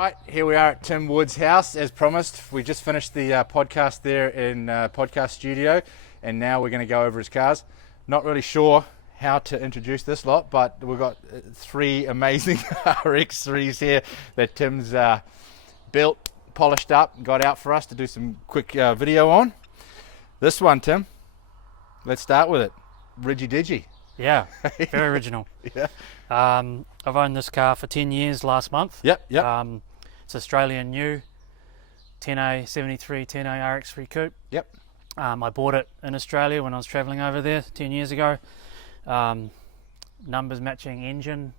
Right, here we are at Tim Wood's house, as promised. We just finished the podcast there in podcast studio, and now we're going to go over his cars. Not really sure how to introduce this lot, but we've got three amazing RX3s here that Tim's built, polished up, and got out for us to do some quick video on. This one, Tim, let's start with it. Riggy Digi. Yeah, very original. Yeah. I've owned this car for 10 years last month. Yep. It's Australian new 10A 73 10A RX3 coupe. Yep. I bought it in Australia when I was travelling over there 10 years ago. Numbers matching engine,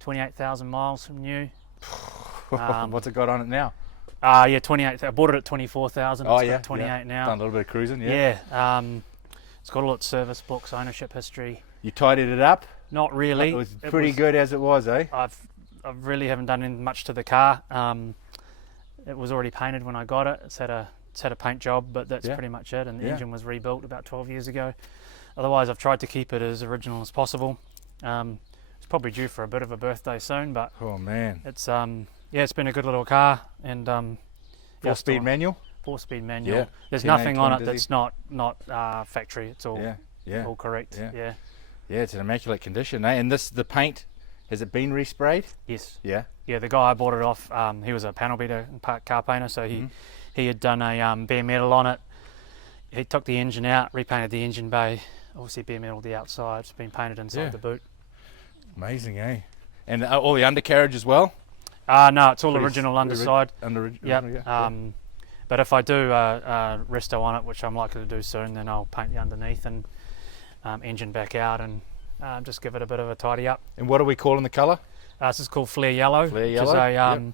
28,000 miles from new. What's it got on it now? Yeah, 28. I bought it at 24,000. Oh, it's yeah, got 28 now. Done a little bit of cruising, Yeah. It's got all its service books, ownership history. You tidied it up? Not really. It was pretty good as it was, eh? I really haven't done much to the car. It was already painted when I got it. It's had a paint job, but that's pretty much it. And the engine was rebuilt about 12 years ago. Otherwise, I've tried to keep it as original as possible. It's probably due for a bit of a birthday soon, but oh man, it's it's been a good little car. And 4-speed manual. 4-speed manual. Yeah. There's nothing on it that's not factory. It's all all correct. Yeah. Yeah, it's in immaculate condition, eh? And the paint, has it been resprayed? Yes. Yeah. Yeah, the guy I bought it off, he was a panel beater and car painter, so he had done a bare metal on it. He took the engine out, repainted the engine bay, obviously bare metal the outside. It's been painted inside the boot. Amazing, eh? And all the undercarriage as well? No, it's all original underside. Yep. But if I do resto on it, which I'm likely to do soon, then I'll paint the underneath and engine back out and just give it a bit of a tidy up. And what are we calling the colour? This is called Flare Yellow, Flare which Yellow. is a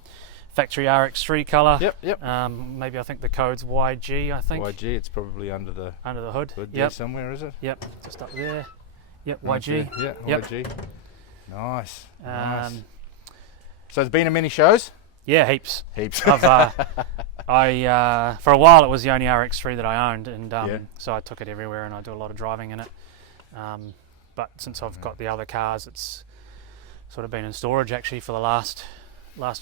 factory RX3 colour. Yep. Maybe I think the code's YG, I think. YG, it's probably under the hood. There somewhere, is it? Yep, just up there. Yep, YG. Yeah, yep. YG. Nice. So it's been in many shows? Yeah, heaps. I've, for a while it was the only RX3 that I owned, and so I took it everywhere and I do a lot of driving in it. But since I've got the other cars, it's sort of been in storage actually for the last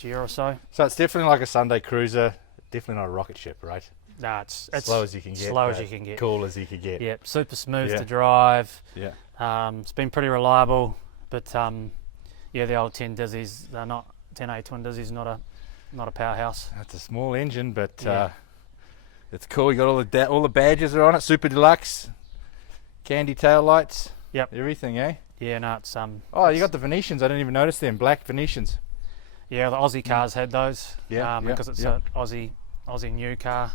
year or so. So it's definitely like a Sunday cruiser, definitely not a rocket ship, right? No, it's slow as you can get. Slow as you can get. Cool as you can get. Yep, super smooth to drive. Yeah. It's been pretty reliable, but the old 10 Dizzies, they're not 10A twin Dizzies, not a powerhouse. It's a small engine, but it's cool. You got all the badges are on it. Super deluxe, candy tail lights. Yep. Everything, eh? Yeah, no, it's Oh, you got the Venetians. I didn't even notice them. Black Venetians. Yeah, the Aussie cars had those. Because it's an Aussie new car.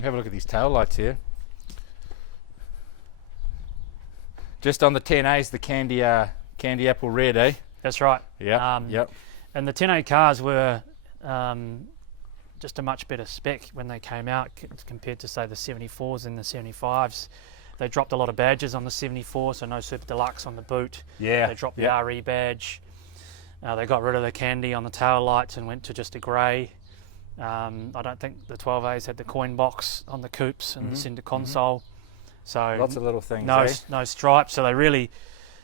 Have a look at these tail lights here. Just on the 10As, the candy apple red, eh? That's right. Yeah. Yep. And the 10A cars were just a much better spec when they came out compared to, say, the 74s and the 75s. They dropped a lot of badges on the 74, so no Super Deluxe on the boot. Yeah. They dropped the RE badge. They got rid of the candy on the tail lights and went to just a grey. I don't think the 12As had the coin box on the coupes and the centre console. So lots of little things. No stripes. So they really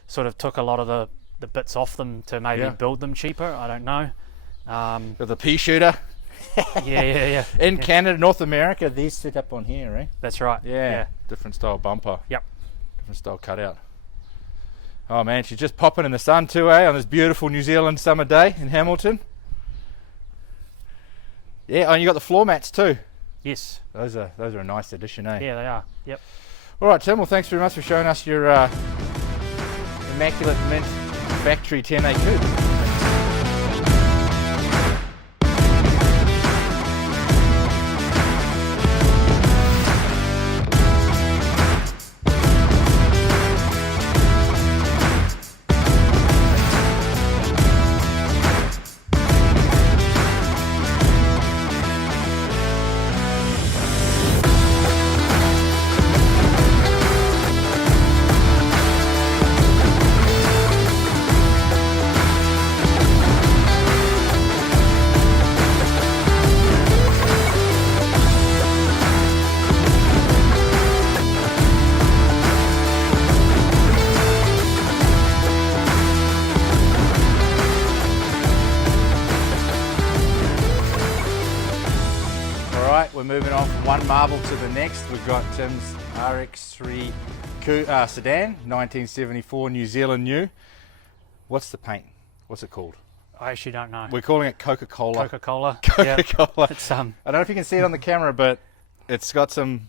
sort of took a lot of the bits off them to maybe build them cheaper. I don't know. With the pea shooter. Yeah. In Canada, North America, these sit up on here, eh? That's right. Yeah. Different style bumper. Yep. Different style cutout. Oh man, she's just popping in the sun too, eh? On this beautiful New Zealand summer day in Hamilton. Yeah, and you got the floor mats too. Yes. Those are a nice addition, eh? Yeah, they are. Yep. All right, Tim. Well, thanks very much for showing us your Immaculate Mint factory 10A coupe. one marble to the next. We've got Tim's RX3 sedan, 1974 New Zealand new. What's the paint? What's it called? I actually don't know. We're calling it Coca-Cola. Coca-Cola. Coca-Cola. Yeah. It's I don't know if you can see it on the camera, but it's got some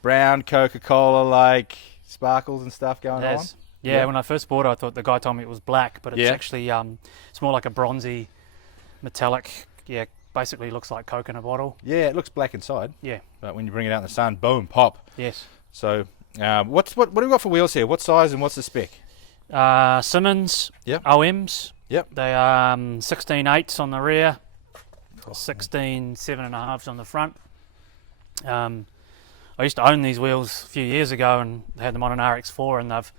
brown Coca-Cola like sparkles and stuff going on. Yeah, when I first bought it, I thought the guy told me it was black, but it's actually it's more like a bronzy, metallic. Yeah, basically looks like Coke in a bottle. Yeah, it looks black inside. Yeah, but when you bring it out in the sun, boom, pop. Yes. So, what do we got for wheels here? What size and what's the spec? Simmons. Yep. OMs. Yep. They are 16.8s on the rear, 16 7.5s on the front. I used to own these wheels a few years ago and had them on an RX4, and they've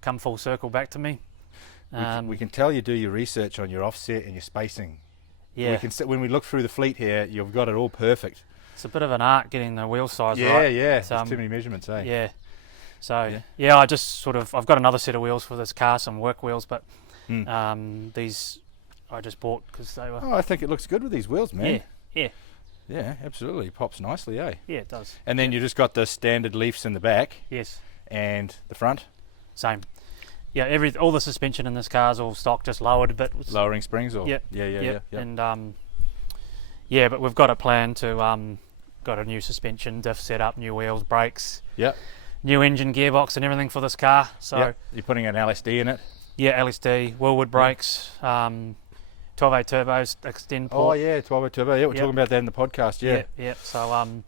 come full circle back to me. We can tell you do your research on your offset and your spacing. Yeah. When we look through the fleet here, you've got it all perfect. It's a bit of an art getting the wheel size yeah, right. Yeah, there's too many measurements, eh? Yeah. So, yeah, I just sort of, I've got another set of wheels for this car, some work wheels, but these I just bought because they were... Oh, I think it looks good with these wheels, man. Yeah. Yeah, absolutely. Pops nicely, eh? Yeah, it does. And then you just got the standard leafs in the back. Yes. And the front? Same. Yeah, all the suspension in this car is all stock, just lowered a bit. Lowering springs or? Yep. Yeah. And yeah, but we've got a plan to got a new suspension, diff setup, new wheels, brakes. Yep. New engine, gearbox, and everything for this car. So you're putting an LSD in it. Yeah, LSD, Willwood brakes, 12A turbos, extend port. Oh yeah, 12A turbo. Yeah, we're talking about that in the podcast. Yeah. So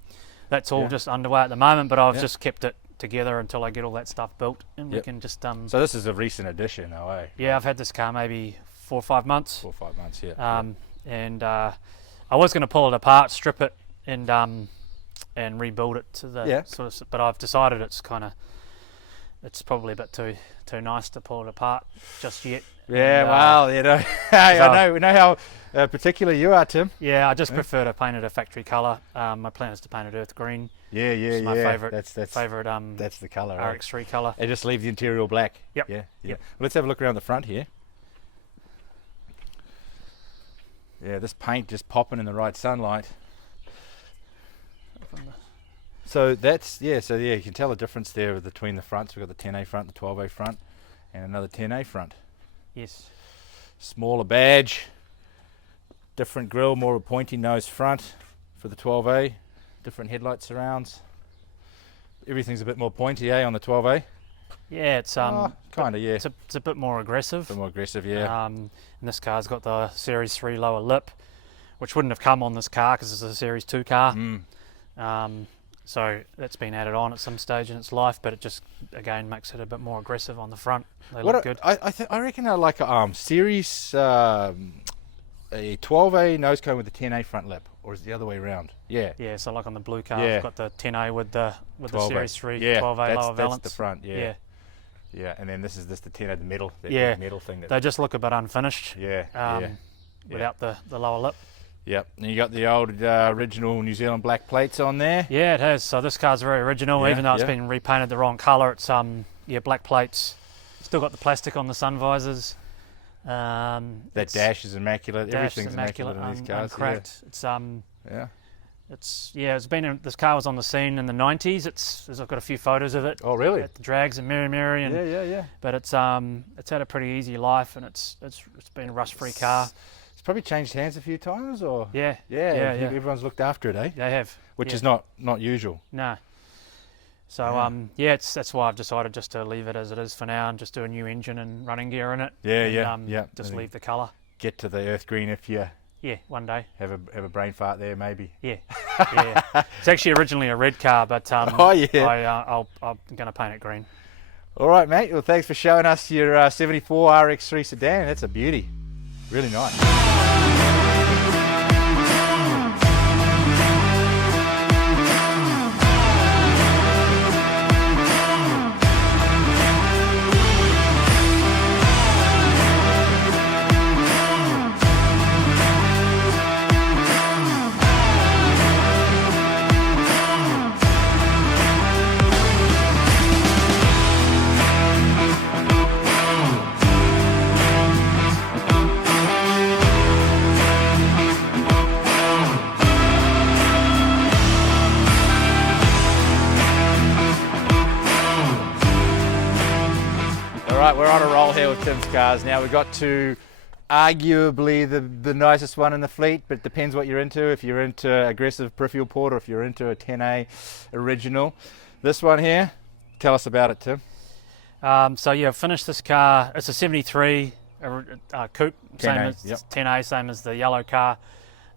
that's all just underway at the moment, but I've just kept it together until I get all that stuff built, and we can just. So this is a recent addition, though, eh? Yeah, I've had this car maybe 4 or 5 months. 4 or 5 months, yeah. And I was going to pull it apart, strip it, and rebuild it to the sort of. But I've decided it's it's probably a bit too nice to pull it apart just yet. Yeah, and, well, you know, I know how particular you are, Tim. Yeah, I just prefer to paint it a factory colour. My plan is to paint it earth green. Yeah. It's my favourite. That's that's the colour. RX3 colour. And just leave the interior all black. Yep. Yeah. Well, let's have a look around the front here. Yeah, this paint just popping in the right sunlight. So that's you can tell the difference there between the fronts. We've got the 10A front, the 12A front, and another 10A front. Yes. Smaller badge, different grille, more of a pointy nose front for the 12A, different headlight surrounds. Everything's a bit more pointy, on the 12A? Yeah, it's kind of, yeah. It's a bit more aggressive. A bit more aggressive, yeah. And this car's got the Series 3 lower lip, which wouldn't have come on this car because it's a Series 2 car. So that's been added on at some stage in its life, but it just again makes it a bit more aggressive on the front. They look good. I reckon I like a Series a 12A nose cone with a 10A front lip, or is it the other way around? Yeah. Yeah. So like on the blue car, I've got the 10A with the Series 3 12A lower valance. That's the front. Yeah. And then this is the 10 at the middle. Metal thing. They just look a bit unfinished. Without the lower lip. Yep, and you got the old original New Zealand black plates on there. Yeah, it has. So this car's very original, even though it's been repainted the wrong colour. It's black plates. Still got the plastic on the sun visors. That dash is immaculate. Everything's immaculate in these cars. Uncracked. It's been. This car was on the scene in the 90s. I've got a few photos of it. Oh, really? At the drags in Mary. And yeah. But it's had a pretty easy life, and it's been a rust-free car. Probably changed hands a few times, or yeah. Everyone's looked after it, eh? They have, which is not usual. No. So that's why I've decided just to leave it as it is for now, and just do a new engine and running gear in it. Just leave the colour. Get to the earth green if you. Yeah, one day. Have a brain fart there, maybe. Yeah. It's actually originally a red car, but I'm going to paint it green. All right, mate. Well, thanks for showing us your 74 RX3 sedan. That's a beauty. Really nice. right, we're on a roll here with Tim's cars. Now we got to arguably the nicest one in the fleet, but it depends what you're into. If you're into aggressive peripheral port or if you're into a 10A original. This one here, tell us about it, Tim. So yeah, I've finished this car. It's a 73 coupe, 10A, same as yep. 10A, same as the yellow car.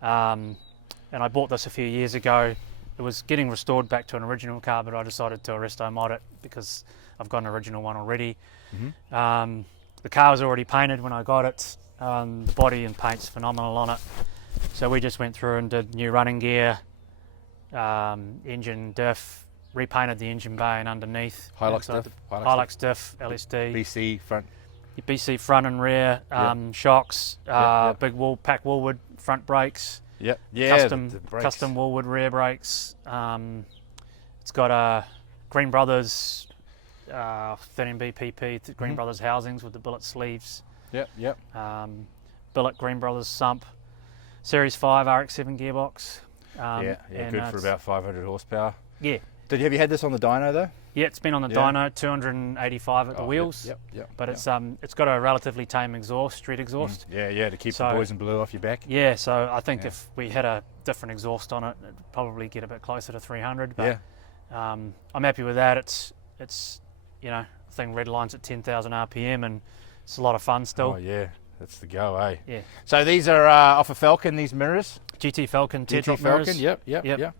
And I bought this a few years ago. It was getting restored back to an original car, but I decided to resto mod it because I've got an original one already. Mm-hmm. The car was already painted when I got it. The body and paint's phenomenal on it. So we just went through and did new running gear, engine diff, repainted the engine bay and underneath. Hilux diff, LSD. BC front. BC front and rear, shocks, big pack Woolwood front brakes. Yep. Yeah. Custom Woolwood rear brakes. It's got a Green Brothers 13B PP Green Brothers housings with the billet sleeves. Yep. Billet Green Brothers sump. Series 5 RX7 gearbox. Good for about 500 horsepower. Yeah. Have you had this on the dyno though? Yeah, it's been on the dyno, 285 at the wheels. Yep. But it's got a relatively tame exhaust, street exhaust. To keep the boys in blue off your back. Yeah, so I think if we had a different exhaust on it, it'd probably get a bit closer to 300. But I'm happy with that. It's I think red lines at 10,000 RPM, and it's a lot of fun still. Oh yeah, that's the go, eh? Yeah. So these are off a Falcon. These mirrors. GT Falcon teardrop Falcon. mirrors. Yep.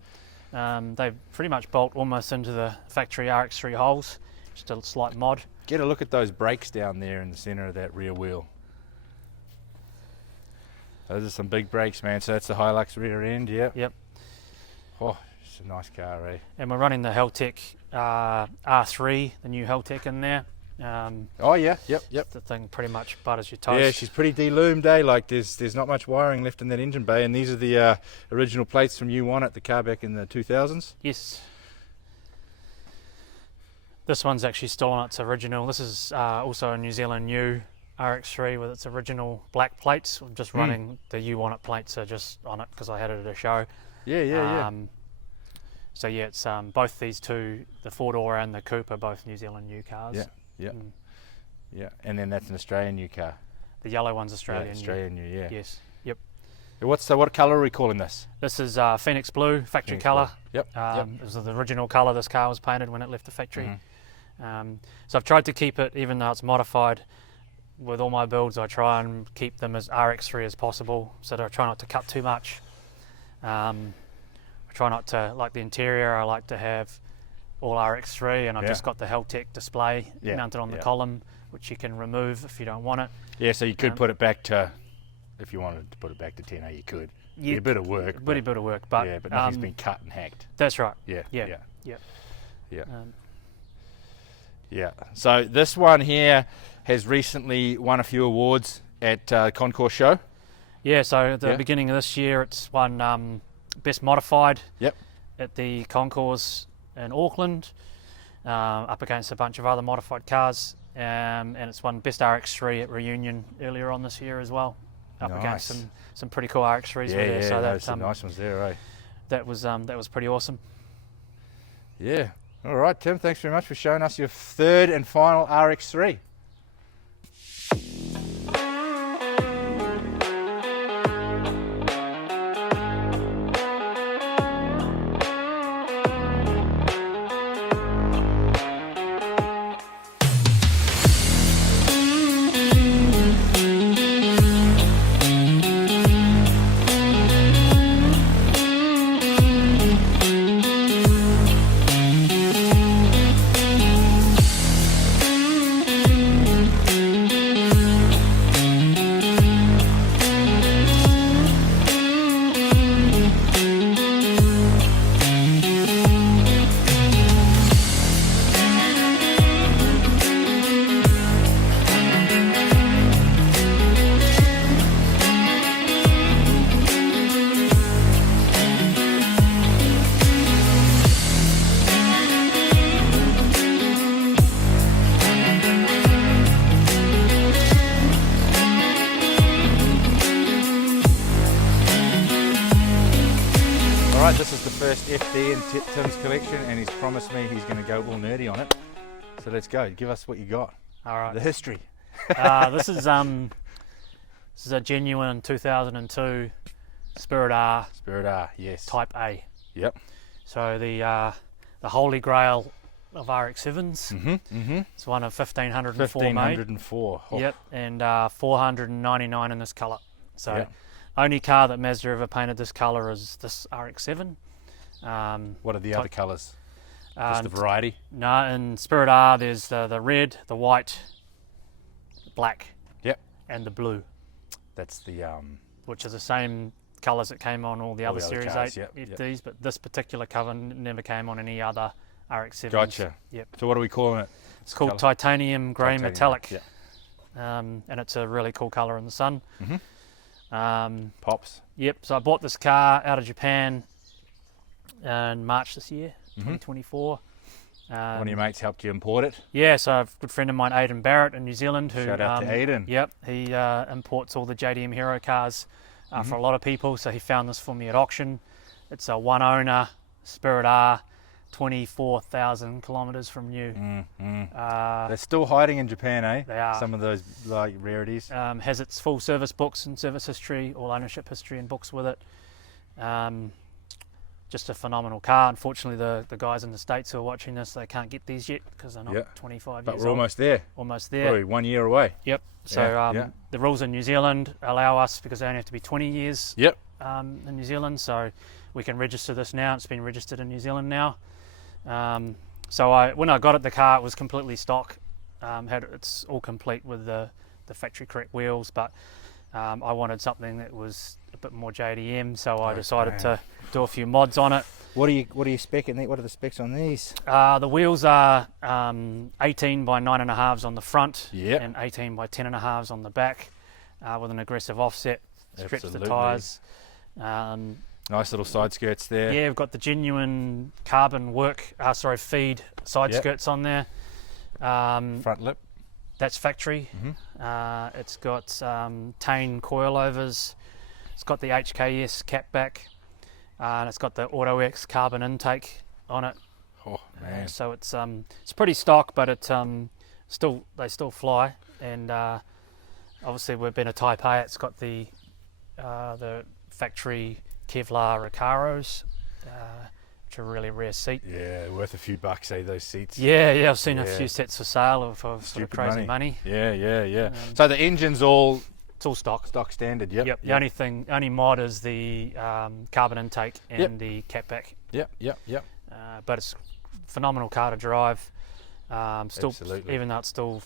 They pretty much bolt almost into the factory RX3 holes, just a slight mod. Get a look at those brakes down there in the center of that rear wheel. Those are some big brakes, man. So that's the Hilux rear end, Yep. Oh, it's a nice car, eh? And we're running the Heltec R3, the new Heltec in there. Yep. The thing pretty much butters your toast. Yeah, she's pretty de-loomed, eh? Like there's not much wiring left in that engine bay, and these are the original plates from U1 at the car back in the 2000s. Yes. This one's actually still on its original. This is also a New Zealand new RX3 with its original black plates. I'm just running the U1 plates are just on it because I had it at a show. Yeah. So yeah, it's both these two, the 4-door and the coupe, are both New Zealand new cars. Yeah, and then that's an Australian new car. The yellow one's Australian. Yeah, Australian new, yeah. Yes. Yep. What colour are we calling this? This is Phoenix Blue, factory colour. Yep. It was the original colour this car was painted when it left the factory. So I've tried to keep it, even though it's modified. With all my builds, I try and keep them as RX3 as possible, so that I try not to cut too much. I try not to, like the interior, I like to have all RX3, and I've just got the Heltec display mounted on the column, which you can remove if you don't want it. Yeah, so you could put it back to, if you wanted to put it back to 10A, you could. Yeah, a bit of work. A bit of work, but but nothing's been cut and hacked. That's right. Yeah. So this one here has recently won a few awards at Concourse Show. Yeah, so at the beginning of this year, it's won Best Modified at the Concourse in Auckland, up against a bunch of other modified cars, and it's won Best RX3 at Reunion earlier on this year as well, up against some pretty cool RX3s. Yeah, so those some nice ones there, eh? That was pretty awesome. Yeah. All right, Tim, thanks very much for showing us your third and final RX3. Alright, this is the first FD in Tim's collection, and he's promised me he's going to go all nerdy on it. So let's go, give us what you got. All right. The history. This is a genuine 2002 Spirit R Spirit R, yes. Type A. Yep. So the holy grail of RX7s. Mm-hmm. It's one of 1,504 made. 1,504. Oh. Yep, and 499 in this colour. So Yep. only car that Mazda ever painted this colour is this RX7. What are the other colours? Just the Um, variety? No, in Spirit R there's the red, the white, the black, Yep. and the blue, That's the which are the same colours that came on all the All other the other Series cars, 8 yep, yep. FDs, but this particular cover never came on any other RX7s. Gotcha. Yep. So what are we calling it? It's called Colour? titanium grey Titanium, metallic, Yeah. and it's a really cool colour in the sun. Mm-hmm. Pops. Yep, so I bought this car out of Japan in March this year, 2024. One of your mates helped you import it. Yeah, so a good friend of mine, Aidan Barrett in New Zealand, who Shout out to Aidan. Yep, he imports all the JDM Hero cars for a lot of people. So he found this for me at auction. It's a one owner Spirit R, 24,000 kilometres from new. They're still hiding in Japan, eh? They are. Some of those like rarities. Has its full service books and service history, all ownership history and books with it. Just a phenomenal car. Unfortunately, the guys in the States who are watching this, they can't get these yet because they're not Yeah. 25 But years we're old. almost there. Almost there. Probably 1 year away. Yep. So Yeah. the rules in New Zealand allow us, because they only have to be 20 years Yep. in New Zealand, so we can register this now. It's been registered in New Zealand now. So when I got it, the car, it was completely stock. It's all complete with the factory correct wheels, but I wanted something that was a bit more JDM, so I decided to do a few mods on it. What are you speccing? What are the specs on these? The wheels are 18 by 9.5s on the front, Yep. and 18 by 10.5s on the back, with an aggressive offset. Stretch the Absolutely. tyres. Nice little side skirts there. Yeah, we've got the genuine carbon feed side Yep. skirts on there. Front lip. That's factory. It's got Tane coilovers. It's got the HKS cap back, and it's got the Auto X carbon intake on it. Oh man. So it's pretty stock, but it they still fly. And obviously, we've been a Type A. It's got the factory Kevlar Recaros, which are a really rare seat. Yeah, worth a few bucks, eh? Those seats. Yeah, I've seen a Yeah. few sets for sale for sort of Stupid crazy money. Yeah. So the engine's all It's all stock. stock standard. Yep. Yep. The only mod is the carbon intake and Yep. the cat back. Yep. But it's a phenomenal car to drive. Still, Absolutely. even though it's still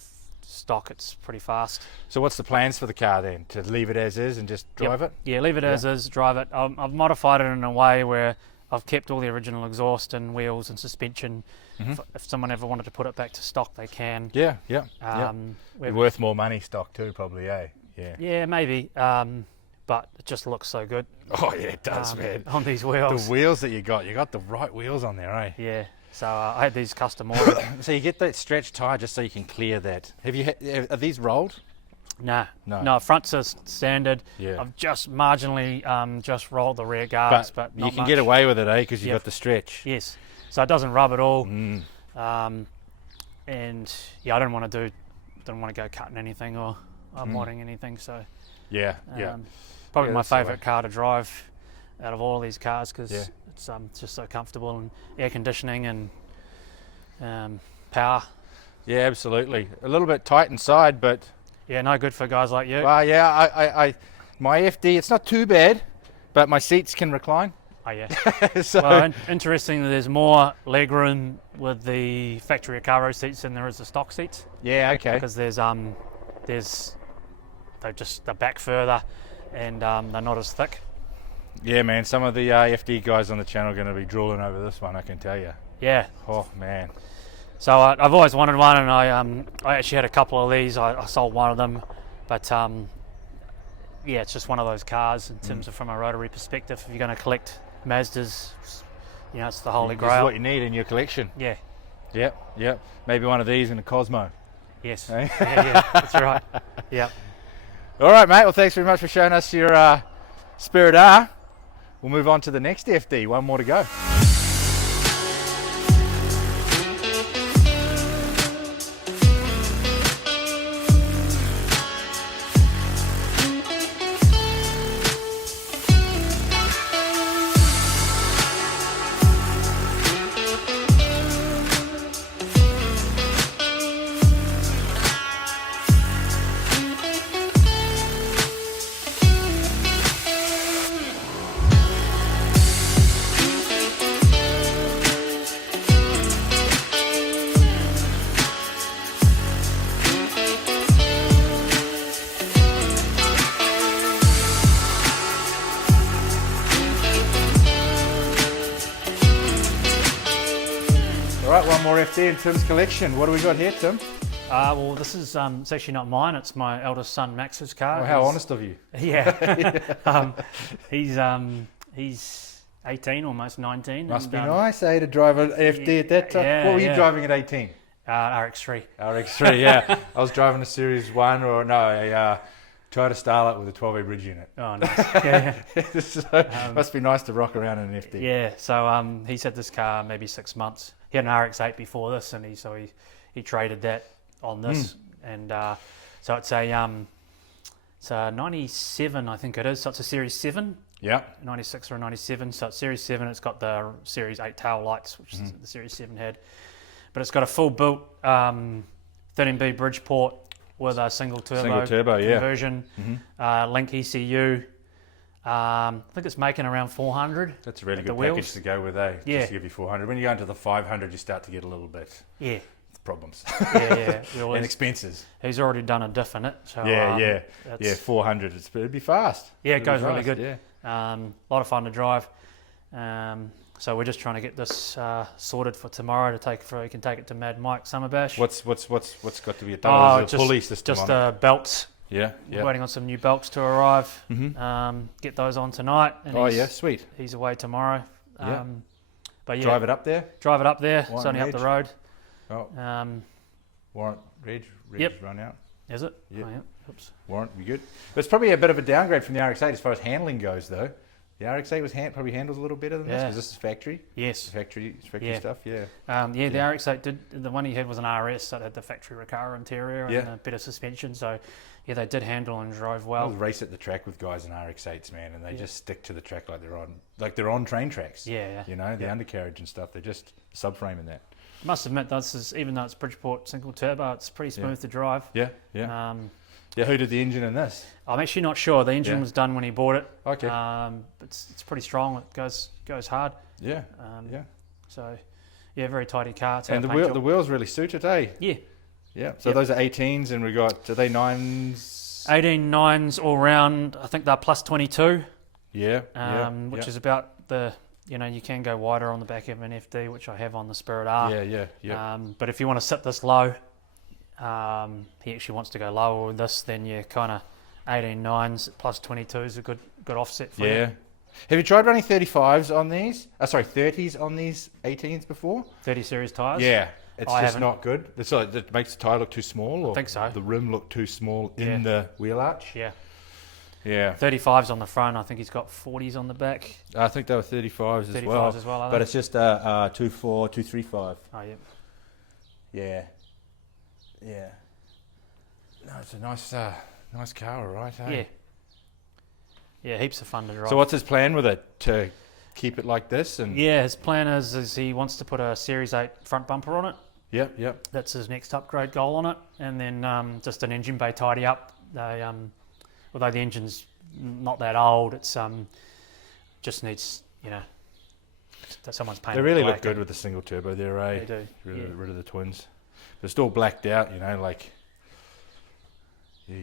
stock, it's pretty fast. So what's the plans for the car then? To leave it as is and just drive it? Yeah, leave it as is, drive it. I've modified it in a way where I've kept all the original exhaust and wheels and suspension. If someone ever wanted to put it back to stock, they can. Yeah. We're Worth more money stock too, probably, eh? Yeah. Yeah, maybe. But it just looks so good. Oh yeah, it does, man. On these wheels. The wheels that you got the right wheels on there, eh? Yeah. So I had these custom ordered. So you get that stretch tyre just so you can clear that. Have you? Are these rolled? No. No. Fronts are standard. Yeah. I've just marginally just rolled the rear guards, but you not can much. get away with it, eh? Because you've Yep. got the stretch. Yes. So it doesn't rub at all. Mm. And yeah, I don't want to go cutting anything or modding anything. So Yeah. probably Yeah, my that's the way. favourite car to drive out of all of these cars because Yeah. it's just so comfortable, and air conditioning and power. Yeah, absolutely. A little bit tight inside, but Yeah, no good for guys like you. well, yeah. I my FD, it's not too bad, but my seats can recline. Oh yeah. So Well, interestingly, there's more leg room with the factory Recaro seats than there is the stock seats, yeah, okay. because they're back further, and they're not as thick. Yeah, man. Some of the FD guys on the channel are going to be drooling over this one, I can tell you. Yeah. Oh man. So I've always wanted one, and I actually had a couple of these. I sold one of them, but yeah, it's just one of those cars in terms of from a rotary perspective. If you're going to collect Mazdas, it's the holy This grail. is what you need in your collection. Yeah. Yep. Maybe one of these in a Cosmo. Yes. Eh? Yeah, that's right. Yeah. All right, mate. Well, thanks very much for showing us your Spirit R. We'll move on to the next FD. One more to go. FD in Tim's collection. What do we got here, Tim? Well, this is it's actually not mine. It's my eldest son Max's car. Oh, how honest of you. Yeah. He's 18, almost 19. Must be nice, eh, to drive an FD at that time. Yeah, What were you driving at 18? RX3. RX3, yeah. I was driving a Series 1 a Toyota Starlet with a 12A bridge unit. Oh, nice. Yeah. So, must be nice to rock around in an FD. Yeah. So he's had this car maybe 6 months. He had an RX8 before this, and he traded that on this, and so it's a 97, I think it is. So it's a Series 7. Yeah. 96 or a 97. So it's Series 7. It's got the Series 8 tail lights, which the Series 7 had. But it's got a full built 13B Bridgeport with a single turbo conversion, Link ECU. I think it's making around 400. That's a really good package to go with, eh? Yeah. Just to give you 400. When you go into the 500, you start to get a little bit problems. Yeah. Well, and expenses. He's already done a diff in it. So, 400. It'd be fast. Yeah, it goes really good. Yeah. A lot of fun to drive. So we're just trying to get this sorted for tomorrow to take for. We can take it to Mad Mike Summer Bash. What's got to be done? Just pulley system just on belts. Yeah. We're waiting on some new belts to arrive. Get those on tonight. And sweet. He's away tomorrow. But drive it up there. Drive it up there. Warrant it's only up the road. Oh. Warrant Reg run out. Is it? Yep. Oh, yeah. Oops. Warrant be good. But it's probably a bit of a downgrade from the RX8 as far as handling goes, though. The RX8 was probably handles a little better than this because this is factory. Yes. Factory stuff. Yeah. The RX8 did. The one he had was an RS, so it had the factory Recaro interior and a better suspension. So they did handle and drove well. I was race at the track with guys in RX8s, man, and they just stick to the track like they're on train tracks. Yeah. You know, the undercarriage and stuff. They're just subframe in that. I must admit, even though it's Bridgeport single turbo, it's pretty smooth to drive. Yeah. Who did the engine in this? I'm actually not sure. The engine was done when he bought it. Okay. It's pretty strong. It goes hard. Yeah. So, very tidy car. And the wheels really suit it, eh? Yeah. Yeah. So those are 18s, and we got, are they 9s? 18 9s all round. I think they're plus 22. Yeah. Which is about the. You can go wider on the back of an FD, which I have on the Spirit R. Yeah. But if you want to sit this low, he actually wants to go lower with this, then you kind of 18 9s plus 22 is a good offset for you. Yeah. Have you tried running 35s on these? 30s on these 18s before? 30 series tyres? Yeah. It's just not good. It makes the tyre look too small, or I think so. The rim look too small in the wheel arch. Yeah. Yeah. 35s on the front. I think he's got 40s on the back. I think they were 35s as well. 35s as well, but it's just 2.4, 2.35. Oh, yeah. Yeah. Yeah. No, it's a nice car, all right? Eh? Yeah, heaps of fun to drive. So what's his plan with it? To keep it like this? And his plan is he wants to put a Series 8 front bumper on it. Yep. That's his next upgrade goal on it. And then just an engine bay tidy up. They although the engine's not that old, it's just needs, that someone's painted. They really look good with the single turbo there, eh? They do. Rid of the twins. They're still blacked out, you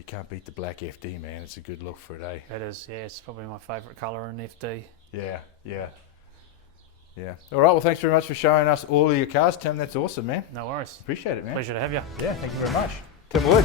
can't beat the black FD, man. It's a good look for it, eh? It is, it's probably my favourite colour in FD. Yeah. All right, well, thanks very much for showing us all of your cars, Tim. That's awesome, man. No worries. Appreciate it, man. Pleasure to have you. Yeah, thank you very much. Tim Wood.